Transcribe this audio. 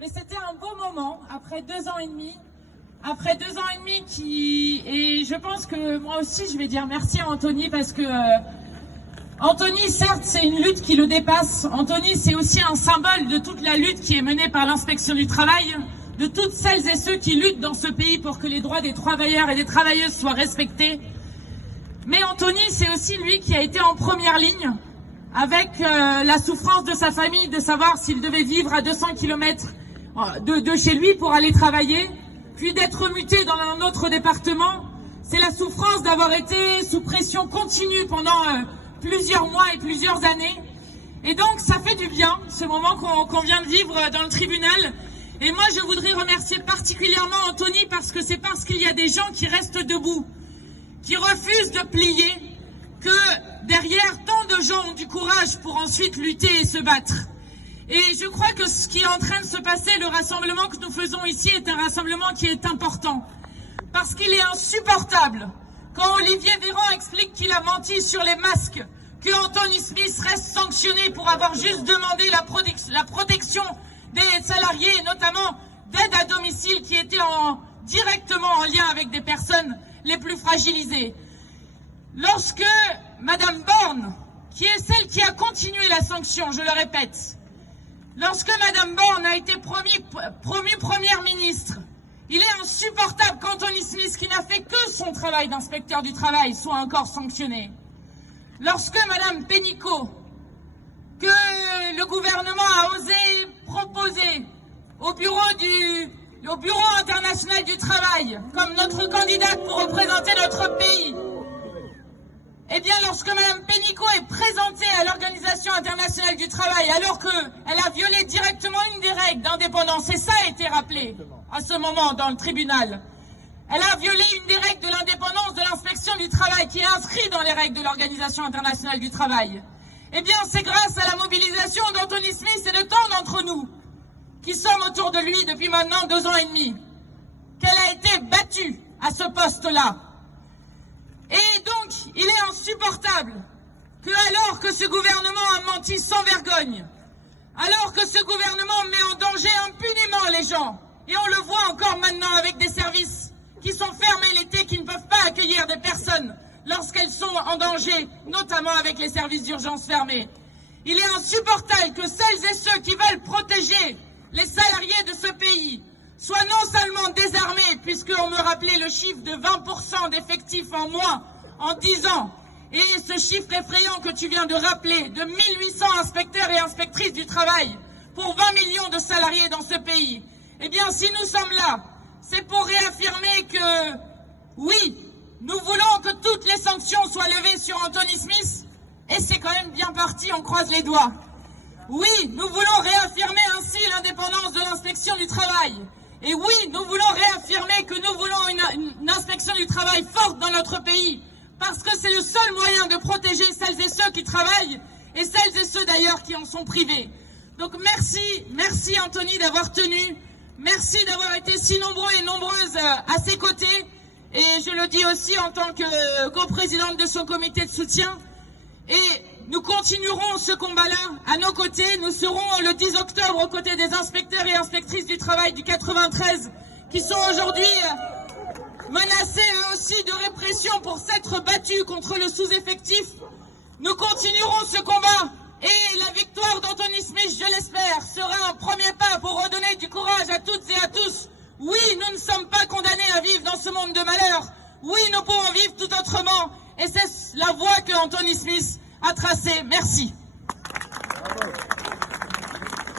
mais c'était un beau moment après 2 ans et demi. Après 2 ans et demi et je pense que moi aussi je vais dire merci à Anthony parce que Anthony, certes, c'est une lutte qui le dépasse. Anthony, c'est aussi un symbole de toute la lutte qui est menée par l'inspection du travail, de toutes celles et ceux qui luttent dans ce pays pour que les droits des travailleurs et des travailleuses soient respectés. Mais Anthony, c'est aussi lui qui a été en première ligne avec la souffrance de sa famille, de savoir s'il devait vivre à 200 km de chez lui pour aller travailler, puis d'être muté dans un autre département. C'est la souffrance d'avoir été sous pression continue pendant plusieurs mois et plusieurs années. Et donc, ça fait du bien, ce moment qu'on vient de vivre dans le tribunal. Et moi, je voudrais remercier particulièrement Anthony parce que c'est parce qu'il y a des gens qui restent debout, qui refusent de plier, que derrière, tant de gens ont du courage pour ensuite lutter et se battre. Et je crois que ce qui est en train de se passer, le rassemblement que nous faisons ici est un rassemblement qui est important. Parce qu'il est insupportable quand Olivier Véran explique qu'il a menti sur les masques, que Anthony Smith reste sanctionné pour avoir juste demandé la protection des salariés, et notamment d'aide à domicile qui était directement en lien avec des personnes les plus fragilisées. Lorsque Madame Borne, qui est celle qui a continué la sanction, je le répète, lorsque Madame Borne a été promue première ministre, il est insupportable qu'Anthony Smith, qui n'a fait que son travail d'inspecteur du travail, soit encore sanctionné. Lorsque Madame Pénicaud, que le gouvernement a osé proposer au Bureau international du travail comme notre candidate pour représenter notre pays, eh bien, lorsque Mme Pénicaud est présentée à l'Organisation internationale du travail, alors qu'elle a violé directement une des règles d'indépendance, et ça a été rappelé à ce moment dans le tribunal, elle a violé une des règles de l'indépendance de l'inspection du travail qui est inscrite dans les règles de l'Organisation internationale du travail. Eh bien, c'est grâce à la mobilisation d'Anthony Smith et de tant d'entre nous qui sommes autour de lui depuis maintenant 2 ans et demi qu'elle a été battue à ce poste-là. Et donc, il est insupportable que, alors que ce gouvernement a menti sans vergogne, alors que ce gouvernement met en danger impunément les gens, et on le voit encore maintenant avec des services qui sont fermés l'été, qui ne peuvent pas accueillir des personnes lorsqu'elles sont en danger, notamment avec les services d'urgence fermés. Il est insupportable que celles et ceux qui veulent protéger les salariés de ce pays soient non seulement désarmés, puisqu'on me rappelait le chiffre de 20% d'effectifs en moins en 10 ans, et ce chiffre effrayant que tu viens de rappeler, de 1800 inspecteurs et inspectrices du travail pour 20 millions de salariés dans ce pays. Eh bien, si nous sommes là, c'est pour réaffirmer que, oui, nous voulons que toutes les sanctions soient levées sur Anthony Smith, et c'est quand même bien parti, on croise les doigts. Oui, nous voulons réaffirmer ainsi l'indépendance de l'inspection du travail. Et oui, nous voulons réaffirmer que nous voulons une inspection du travail forte dans notre pays, parce que c'est le seul moyen de protéger celles et ceux qui travaillent, et celles et ceux d'ailleurs qui en sont privés. Donc merci Anthony d'avoir tenu, merci d'avoir été si nombreux et nombreuses à ses côtés, et je le dis aussi en tant que coprésidente de son comité de soutien. Et nous continuerons ce combat-là à nos côtés. Nous serons le 10 octobre aux côtés des inspecteurs et inspectrices du travail du 93 qui sont aujourd'hui menacés eux aussi de répression pour s'être battus contre le sous-effectif. Nous continuerons ce combat et la victoire d'Anthony Smith, je l'espère, sera un premier pas pour redonner du courage à toutes et à tous. Oui, nous ne sommes pas condamnés à vivre dans ce monde de malheur. Oui, nous pouvons vivre tout autrement. Et c'est la voie que Anthony Smith a tracée. Merci.